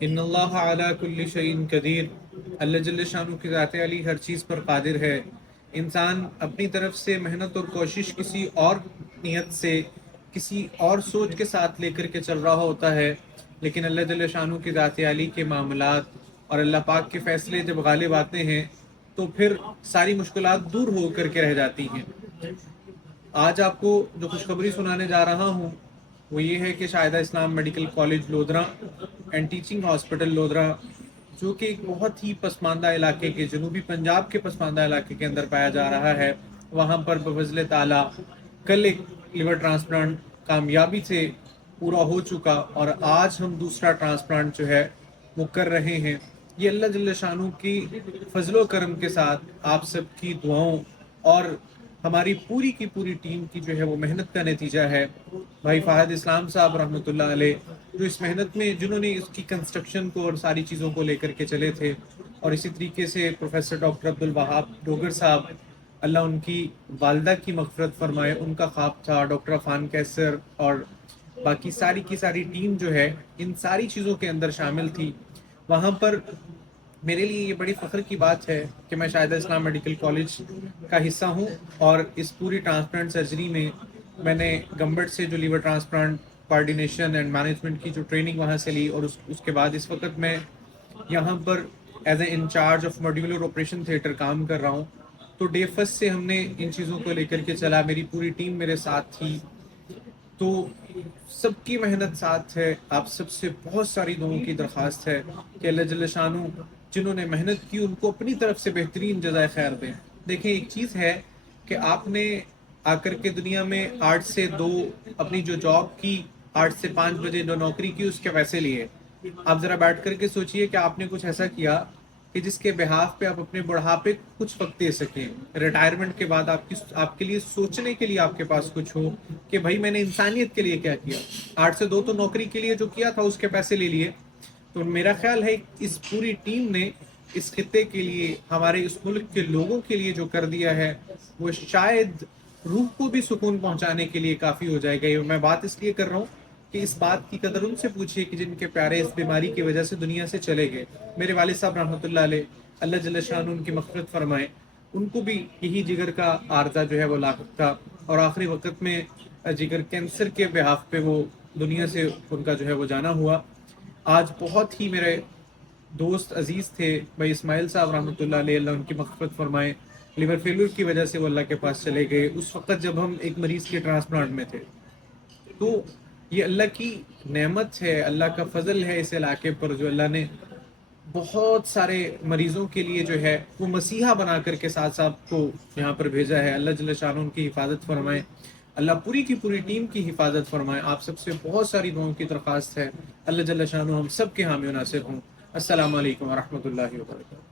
ان اللہ علی کل شیء قدیر، اللہ جل شانہ کی ذات علی ہر چیز پر قادر ہے۔ انسان اپنی طرف سے محنت اور کوشش کسی اور نیت سے، کسی اور سوچ کے ساتھ لے کر کے چل رہا ہوتا ہے، لیکن اللہ جل شانہ کی ذات علی کے معاملات اور اللہ پاک کے فیصلے جب غالب آتے ہیں تو پھر ساری مشکلات دور ہو کر کے رہ جاتی ہیں۔ آج آپ کو جو خوشخبری سنانے جا رہا ہوں وہ یہ ہے کہ Shahida Islam medical college Lodhran and teaching hospital Lodhran, جو کہ ایک بہت ہی پسماندہ علاقے کے، جنوبی پنجاب کے پسماندہ علاقے کے اندر پایا جا رہا ہے، وہاں پر بفضل تعالیٰ کل ایک لیور ٹرانسپلانٹ کامیابی سے پورا ہو چکا، اور آج ہم دوسرا ٹرانسپلانٹ جو ہے وہ کر رہے ہیں۔ یہ اللہ جل شانہ کی فضل و کرم کے ساتھ آپ سب کی دعاؤں اور ہماری پوری کی پوری ٹیم کی جو ہے وہ محنت کا نتیجہ ہے۔ بھائی فہد اسلام صاحب رحمۃ اللہ علیہ، جو اس محنت میں جنہوں نے اس کی کنسٹرکشن کو اور ساری چیزوں کو لے کر کے چلے تھے، اور اسی طریقے سے پروفیسر ڈاکٹر عبدالوہاب ڈوگر صاحب، اللہ ان کی والدہ کی مغفرت فرمائے، ان کا خواب تھا، ڈاکٹر عفان کیسر اور باقی ساری کی ساری ٹیم جو ہے ان ساری چیزوں کے اندر شامل تھی۔ وہاں پر میرے لیے یہ بڑی فخر کی بات ہے کہ میں شاہدہ اسلام میڈیکل کالج کا حصہ ہوں، اور اس پوری ٹرانسپلانٹ سرجری میں نے گمبٹ سے جو liver transplant coordination and management کی جو ٹریننگ وہاں سے لی، اور اس کے بعد اس وقت میں یہاں پر as a incharge of modular operation theatre کام کر رہا ہوں۔ تو ڈے فرسٹ سے ہم نے ان چیزوں کو لے کر کے چلا، میری پوری ٹیم میرے ساتھ تھی، تو سب کی محنت ساتھ ہے۔ آپ سب سے بہت ساری دعاؤں کی درخواست ہے کہ اللہ جل شانہ جنہوں نے محنت کی ان کو اپنی طرف سے بہترین جزائے خیر دیں۔ دیکھیں، ایک چیز ہے کہ آپ نے آ کر کے دنیا میں 8 سے 2 اپنی جو جاب کی، 8 سے 5 بجے جو نوکری کی، اس کے پیسے لیے۔ آپ ذرا بیٹھ کر کے سوچئے کہ آپ نے کچھ ایسا کیا کہ جس کے بہاف پہ آپ اپنے بڑھاپے کچھ وقت دے سکیں، ریٹائرمنٹ کے بعد آپ کے لیے سوچنے کے لیے آپ کے پاس کچھ ہو کہ بھائی میں نے انسانیت کے لیے کیا کیا۔ 8 سے 2 تو نوکری کے لیے جو کیا تھا اس کے پیسے لے لیے۔ تو میرا خیال ہے اس پوری ٹیم نے اس خطے کے لیے، ہمارے اس ملک کے لوگوں کے لیے جو کر دیا ہے، وہ شاید روح کو بھی سکون پہنچانے کے لیے کافی ہو جائے گا۔ میں بات اس لیے کر رہا ہوں کہ اس بات کی قدر ان سے پوچھیے کہ جن کے پیارے اس بیماری کی وجہ سے دنیا سے چلے گئے۔ میرے والد صاحب رحمۃ اللہ علیہ، اللہ جل شانہ ان کی مغفرت فرمائے، ان کو بھی یہی جگر کا عارضہ جو ہے وہ لاحق تھا، اور آخری وقت میں جگر کینسر کے بہاف پہ وہ دنیا سے ان کا جو ہے وہ جانا ہوا۔ آج بہت ہی میرے دوست عزیز تھے بھائی اسماعیل صاحب رحمۃ اللہ علیہ، اللہ ان کی مغفرت فرمائے، لیور فیلور کی وجہ سے وہ اللہ کے پاس چلے گئے اس وقت جب ہم ایک مریض کے ٹرانسپلانٹ میں تھے۔ تو یہ اللہ کی نعمت ہے، اللہ کا فضل ہے اس علاقے پر، جو اللہ نے بہت سارے مریضوں کے لیے جو ہے وہ مسیحا بنا کر کے ساتھ ساتھ کو یہاں پر بھیجا ہے۔ اللہ جل شانہ ان کی حفاظت فرمائے، اللہ پوری کی پوری ٹیم کی حفاظت فرمائے۔ آپ سب سے بہت ساری دعاؤں کی درخواست ہے، اللہ جل شانہ ہم سب کے حامی و ناصر ہوں۔ السلام علیکم ورحمۃ اللہ وبرکاتہ۔